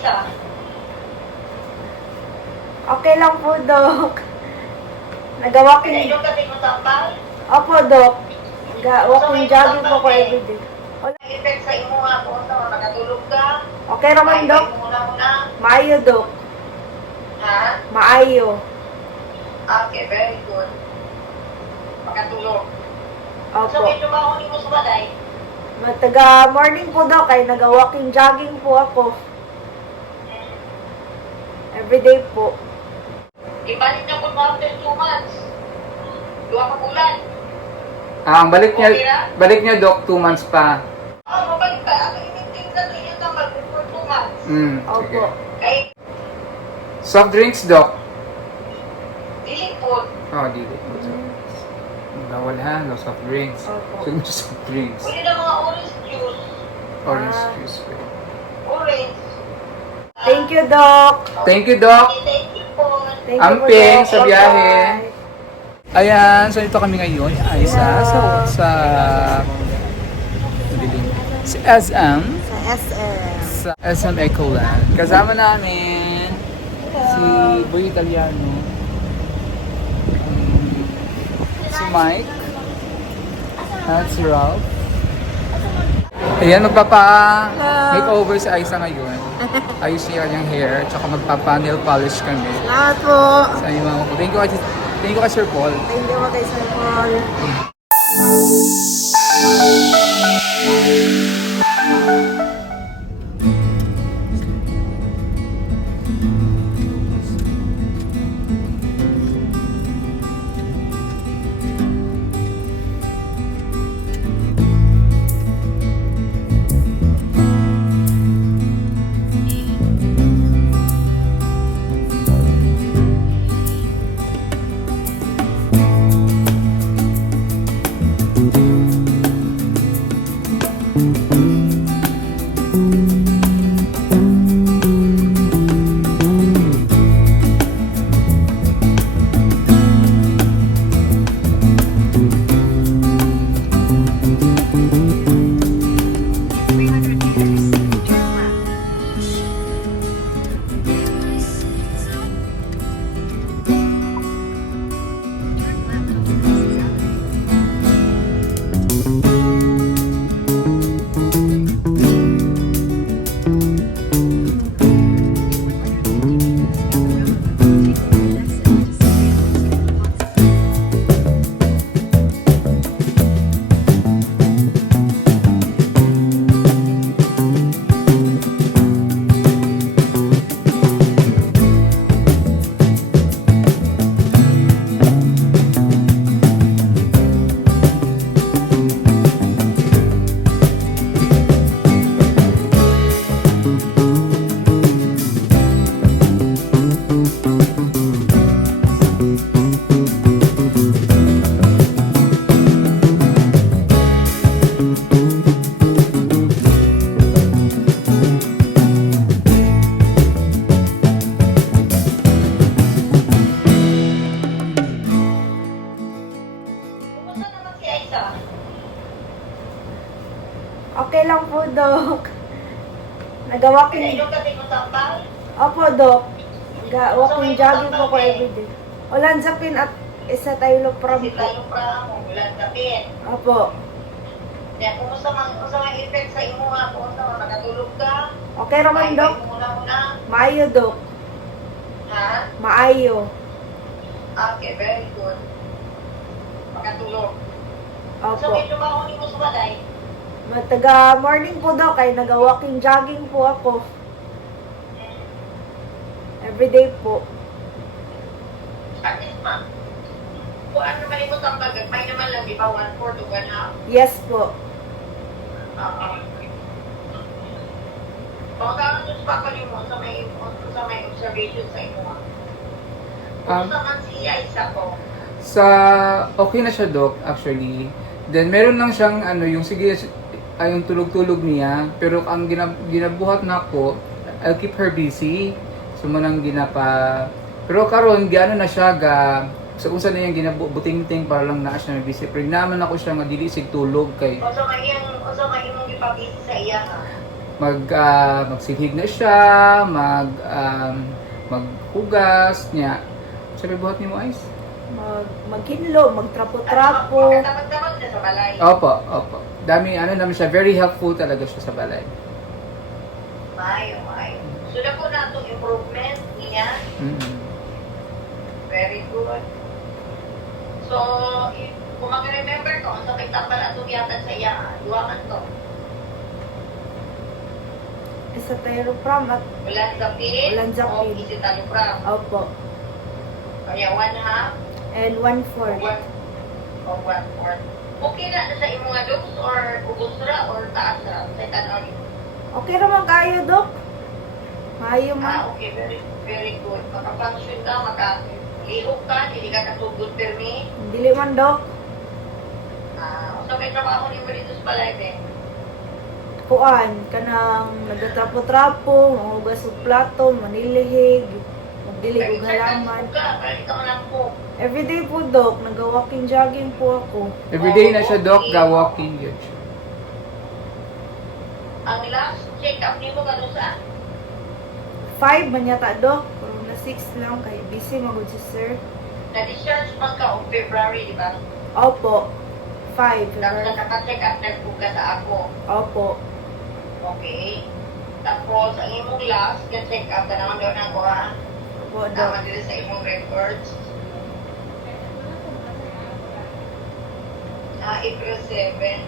Aisa? Okay lang po, Dok. Nag-walking... Pinainom ka din mo sampal? Opo, Dok. Nag-walking jogging po ko everyday. Wala. Ang effect sa imo nga po sa makatulog ka? Okay naman, Dok. Muna. Maayo, Dok. Ha? Maayo. Okay, very good. Makatulog. So, Opo. medyo mauni mo sa balay? Taga morning po, Dok. Ay nag-walking jogging po ako. Everyday po. Ibalik niya kung after 2 months. 2 ka bulan. Ang balik niya, Doc, 2 months pa. Mabalik ka. Ang initin sa niya naman before 2 months. Sige. Opo. Kay, Soft drinks, Doc. dili po. Dili. Bawal ha, no soft drinks. Opo. Sige mo soft drinks. Uli na mga orange juice. Orange juice. Orange. Thank you, Doc. Thank you, Doc. Thank you po. Thank you po, Amping Doc. sa biyahe. Bye-bye. Ayan, so ito kami ngayon ay sa si SM, Sa SM. sa SM Ecoland. Kasama namin si Boy Italiano, si Mike, at si Ralph. Ayan, magpapa-makeover si Aisa ngayon. Ayos niya yung hair, tsaka magpapa-nail polish kami. Salamat po. Sa iyo mga po. Thank you kay Sir Paul. Thank you, kay Sir Paul. Kumusta naman si Aisa? Okay lang po, Doc. Nag-walking... Pinainom ka din mo sampal? Opo, Doc. Nag-walking jogging po ko everyday. Olanzapine at escitalopram Kasi po. tayo pra mo, ulan ka din. Opo. Kaya kumusta mang effect sa imo nga po sa makatulog ka? Okay naman, Doc. Muna. Maayo, Doc. Ha? Maayo. Okay, very good. Makatulog. So, Opo. medyo mauni mo sa balay? Taga morning po, Doc. Ay nag-walking jogging po ako. Everyday po. At least, ma'am. Kung ano naman imo sa bagat, may naman lang, di ba? 1/4 to 1/2? Yes po. Oo. Pagkakaroon doon sa pakalim mo sa may observation sa imo. Kumusta man si Aisa ko? Okay na siya, Doc, actually. Then meron lang siyang yung yung tulog-tulog niya, pero ang ginabuhat na ko, I'll keep her busy. So manang ginapa. Pero karon gaano na siya sa unsa na yang ginabuting-ting para lang naa siya na busy. Pero naman ako siya nga dili sig tulog kay O sa may imong ipabisi sa iya ha? magsighig na siya, maghugas niya. Sabi buhat ni mo Ice? Maghinlo, magtrapo-trapo. Magkatapag-tapag na sa balay. Opo. Dami, naman siya, very helpful talaga siya sa balay. Mayo. So na po na itong improvement niya. Mm-hmm. Very good. So, kung mag-remember ko, ang sakit ang pala itong yatag sa iya, duwakan to. Isa Tayropram at Olanzapine. Olanzapine. O Escitalopram. opo. Kaya 1/2. And 1/4. O 1/4. Okay na sa imong nga dose or ubos ra or taas ra sa tanaw niyo? Okay naman kayo, Dok. Maayo man. Okay, very good. Makafunction ka, makalihok ka, hindi ka katugod permi. Dili man, Dok. So may trabaho niyo ba dito sa balay, Ben? Kuan, kanang nagatrapo-trapo, mahugas og plato, manilihig, magdili og halaman. Kahit ka man po. Everyday po, Dok. Nag-walking jogging po ako. Everyday na siya, Doc, ga-walking yun siya. Ang last check-up niyo ba kano sa? 5 man yata, Dok. Pero na 6 lang kay busy magod si Sir. Na-discharge man ka o February, di ba? Opo. 5. Tapos nakaka-check up nagbuga sa ako. Opo. Okay. Tapos, ang imong last na check up, na naman daw na ko ha? Opo, Dok. Tama dito sa imong records. April 7.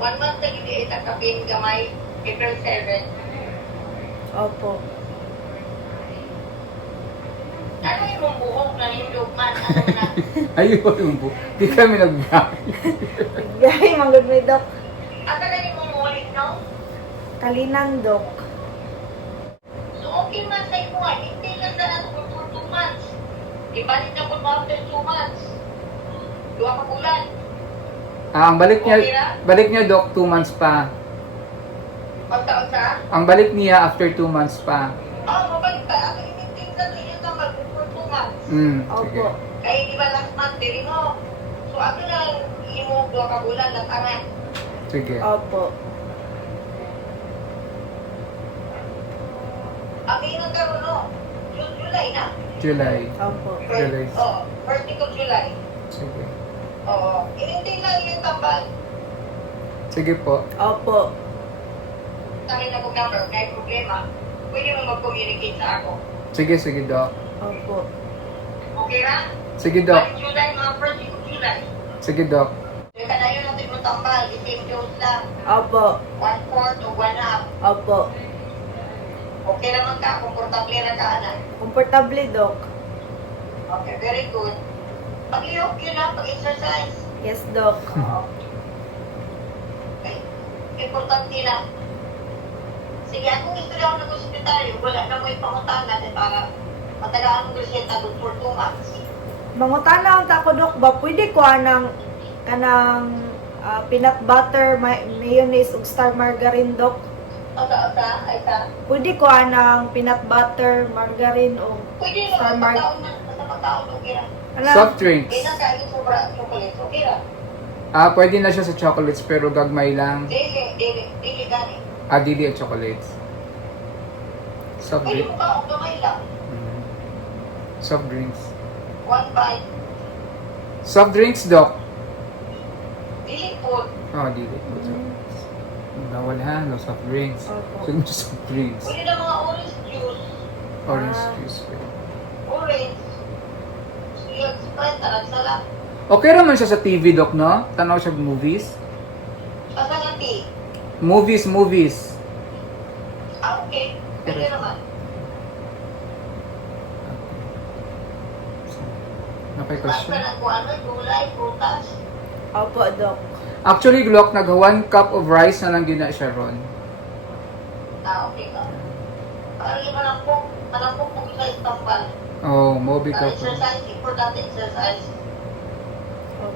1 month na gindi ay takapin gamay. April 7. Opo. Ano yung buhok na hindog man? Ano na? Ayun yung bu. Di kami nag-back. Gay, manggod may, Dok. Asa na yung mulit, no? Kalinan, Dok. So, okay man sa imo. Hindi lang na lang for 2 months. Ibalik na po after 2 months. 2 ka bulan. Ang balik niya, Doc, 2 months pa. Pagtaon sa? Ang balik niya after 2 months pa. Mabalik ka. Ako initing sa ito yung tambal for 2 months. Sige. Opo. Kaya di ba last month, dili mo. So, ako na imo 2 ka bulan lang aran. Sige. Opo. Ang inang karoon, no? July na. July. Opo. July. First week of July. Sige. Oo. Ininting lang yung tambal. Sige po. Opo. Sabi na kong number, may problema. Pwede mo mag-communicate sa ako. Sige, Doc. Opo. Okay ra? Sige, Doc. Balik July, mga first week of July. Sige, Doc. Kaya na yun natin mo tambal. The same dose lang. Opo. 1/4 o 1/2. Opo. Okay naman ka, komportable na ka, anak. Komportable, Dok. Okay, very good. Pag-iok yun na, pag-exercise. Yes, Dok. Okay. Importante na. Sige, akong gusto na ako nag-hospitalyo, wala na mo ipangutangan para matagaan mo reseta doon for 2 months. Mangutana ang tako, Dok, ba pwede ko kanang peanut butter, mayonnaise ug star margarine, Dok? Ay sa, Pwede ko anang peanut butter, margarine o pwede star naman mar... pagkaon na, basta pagkaon, okay na. Soft drinks. Hindi na kain sobra chocolate, okay na. Pwede na siya sa chocolates pero gagmay lang. Dili gani. Dili at chocolates. Soft Pwede drinks. mo kaon gamay lang. Soft drinks. 1 bite, Soft drinks, Doc. dili food. Dili. Bawal ha, no soft drinks. Opo. So, no soft drinks. Pwede na mga orange juice, Orange Ah. juice. orange. Siyag, Sprite, talagsala. Okay naman siya sa TV, Doc, no? Tanaw siya movies. Basta nga tea. Movies. Okay. Pwede naman. Okay, Basta question. na kung ano, gulay, prutas. Opo, Dok. Actually, Glock, nag 1 cup of rice na lang yun na siya ron. Okay ka. Para yung malampok mo sa istambal. Mobi ka po. Exercise, importante exercise. Opo.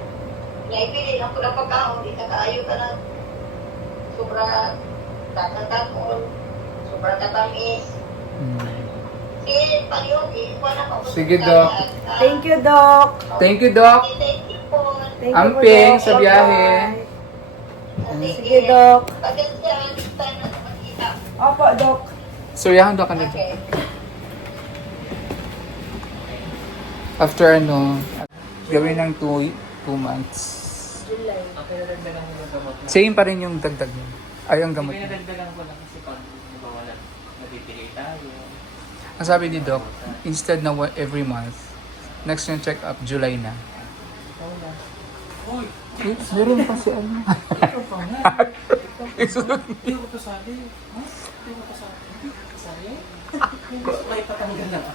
Naipili lang ko na pagkaon, di ka kaayo ka na. Sobra kakataon, sobra katamis. Sige, paliw, ikuha na ako. Sige, Doc. Thank you, Dok. Thank you, Doc. Thank you po. Thank you po, Amping Dok. sa biyahe. Bye. Sige, Doc. Pagkakasya, next time na magkita. Opo, Dok. So, yahan daw ka na. Okay. After gawin ng 2 months. July. Pinadagdagan ko ng gamot. Same pa rin yung dagdag niya. Ay, ang gamot niya. Pinadagdagan ko lang kasi pag nawawala, nabibigay tayo. Ang sabi ni Doc, instead na every month, next yung check-up, July na. Uy! Meron pa si ano. Ito pa nga. Isunod Hindi ko kasali. Ha? Hindi ko kasali. Kasali? May patanggal lang ako.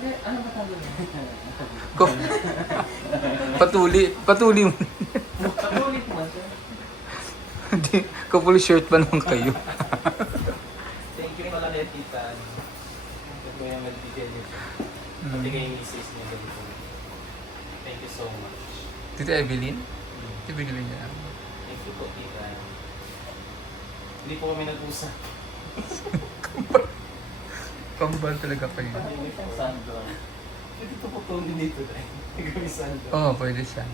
Ano patanggal lang? ko. Patuli mo. Patulit mo siya. Hindi, couple shirt pa naman kayo. Thank you pala ulit, Tita. Ito yung mag-detail niyo siya. Pati kayo yung misis niya ganito. Thank you so much. Tita Evelyn? Tita Evelyn niya. Thank you po, Tita. Hindi po kami nag-usap. Kambal talaga kayo. Hindi po sando. Dito po po dito tayo. Hindi kami sando. Oo, pwede siya.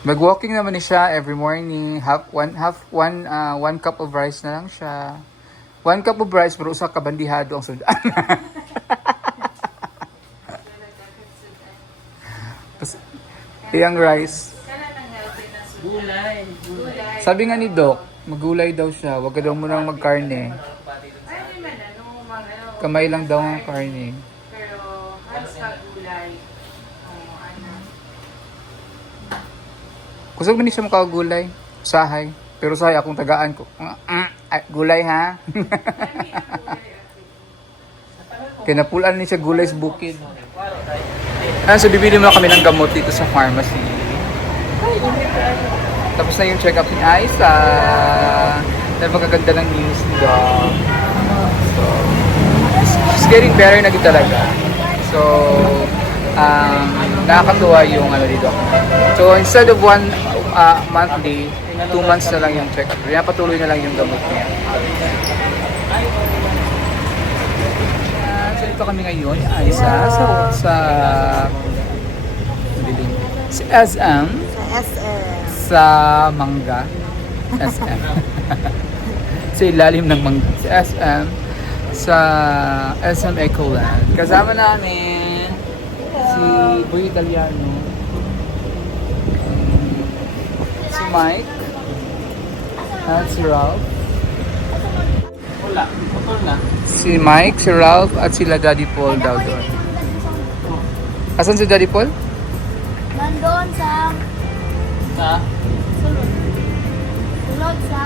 Mag-walking naman ni siya every morning. One cup of rice na lang siya. 1 cup of rice pero usa ka bandihado ang sudan. Tapos, iyang rice. Gulay. Sabi nga ni Doc, magulay daw siya. Huwag ka daw munang magkarne. Kamay lang daw ang karne. Pero halos ka gulay. Kusog man ni siya makagulay. Usahay. Pero sahay akong tagaan ko. Gulay ha? Kaya napulaan ni siya gulay sa bukid. So bibili muna kami ng gamot dito sa pharmacy. Tapos na yung check-up ni Aiza. Napakaganda ng news ni Doc. So, it's getting better na din talaga. So, nakakatuwa yung dito. So, instead of 1 monthly, 2 months na lang yung check-up. Kaya patuloy na lang yung gamot niya. So, ito kami ngayon, Aiza, sa SM. Sa Mangga. SM. Sa ilalim ng Mangga. Sa SM. Sa SM Ecoland. Kasama namin si Boy Italiano. Si Mike. At si Ralph. Wala. Putol na. Si Mike, si Ralph, at sila Daddy Paul daw doon. Asan si Daddy Paul? Nandun sa Sa? sulod. Sulod sa...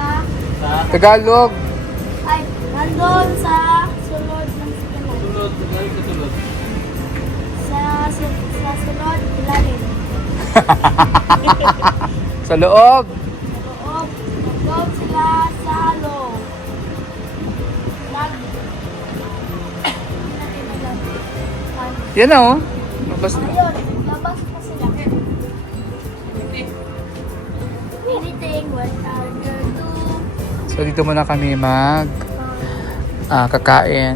Tagalog. Ay, nandun sa sulod ng sigalan. Tulod. Tulod. Tulod. Sa sulod, ilalim. Sa loob. Loob. Nandun sila sa loob. Yan na oh. Mabas na. Ayun, labas pa sila. Anything, what are you do? So dito muna kami kakain.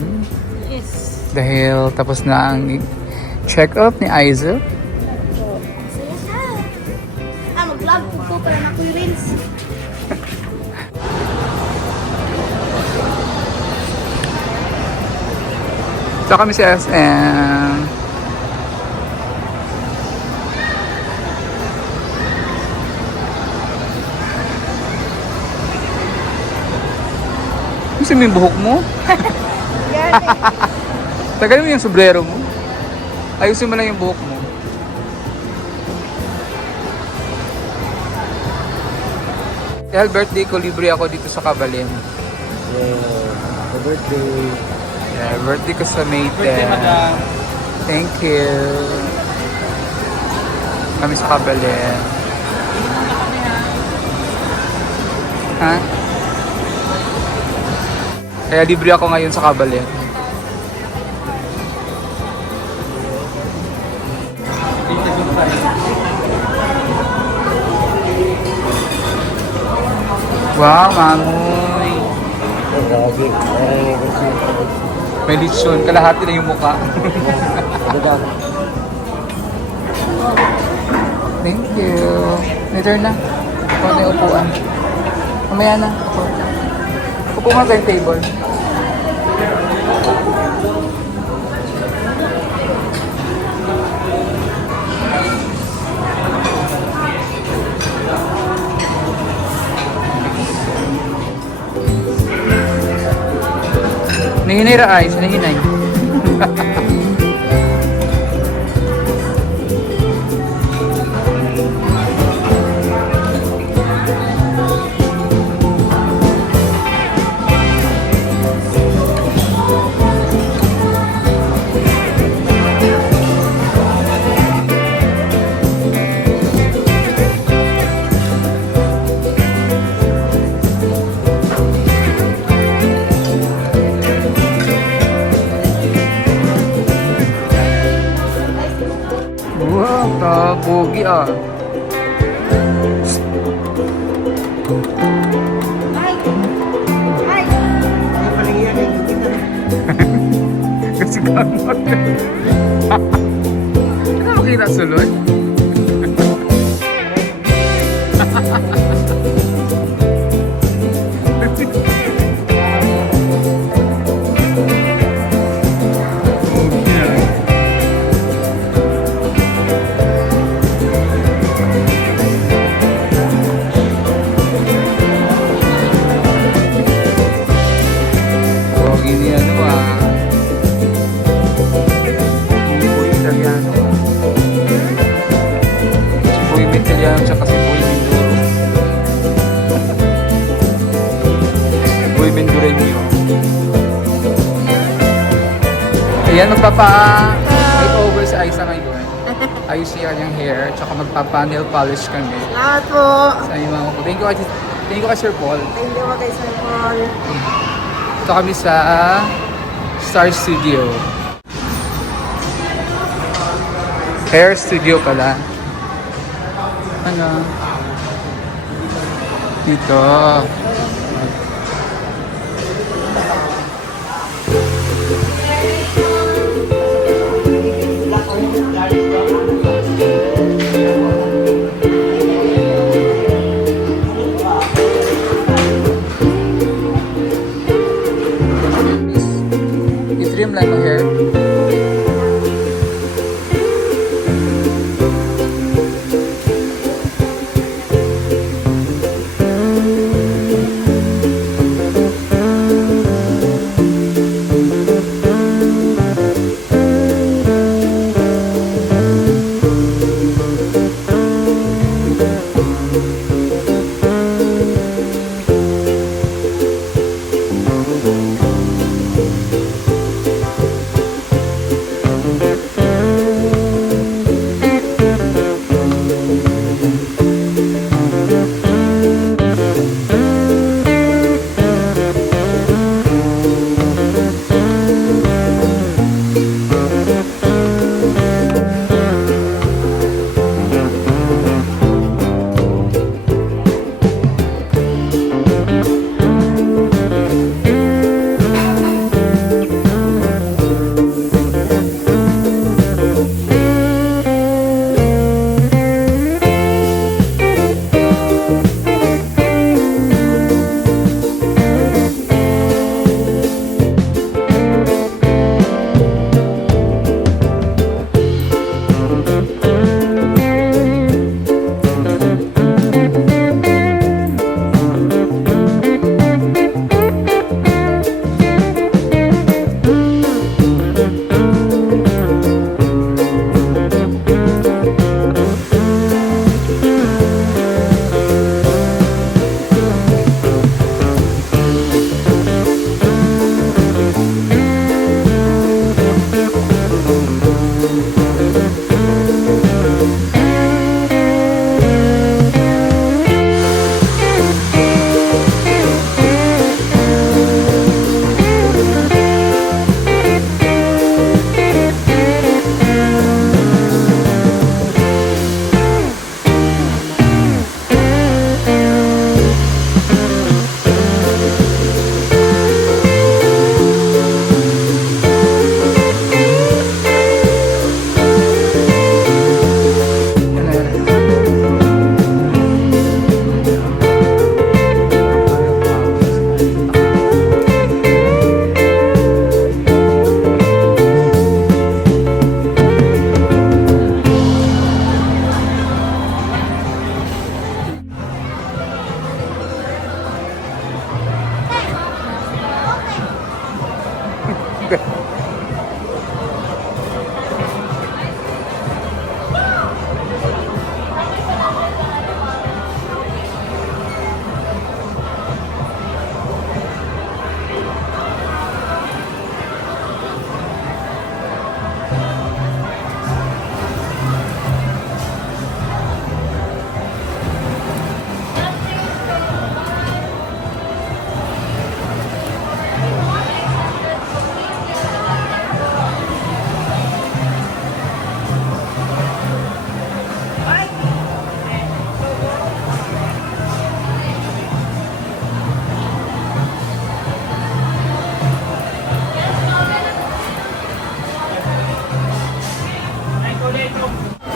Yes. Dahil tapos na ang check-up ni Aiza. Sige siya. Mag-vlog ko para na ko yung reels. So kami sa SM. Gusto mo yung buhok mo? Tagalin mo yung sombrero mo. Ayusin mo lang yung buhok mo. Dahil birthday ko, libre ako dito sa Cabalin. Happy birthday. Yeah, birthday ko sa May 10. Birthday, madam. Thank you. Kami sa Cabalin. Ha? Kaya libre ako ngayon sa Cabalin. Tita Goodbye. Wow, mamoy. May lechon. Kalahati na yung mukha. Thank you. Return na. Ako na yung upuan. Mamaya na. Upo. Upo nga sa table. Nahinay ra ay, sinahinay. Wow, kabugi ah. Hi! Hi! Kasi kamot. Ano makita sulod? Pogi ni ano ah. Hindi po Italiano ah. Si Boy Italiano tsaka si Boy Mindoro. Boy Mindoreño. Ayan, magpapa-makeover si Aiza ngayon. Ayos siya yung hair, tsaka magpapa-nail polish kami. Salamat po! Sa iyo mga po. Thank you kay Sir Paul. Thank you kay Sir Paul. Ito kami sa Star Studio. Hair studio pala. Ano? Dito. You trim lang ang hair. ulit.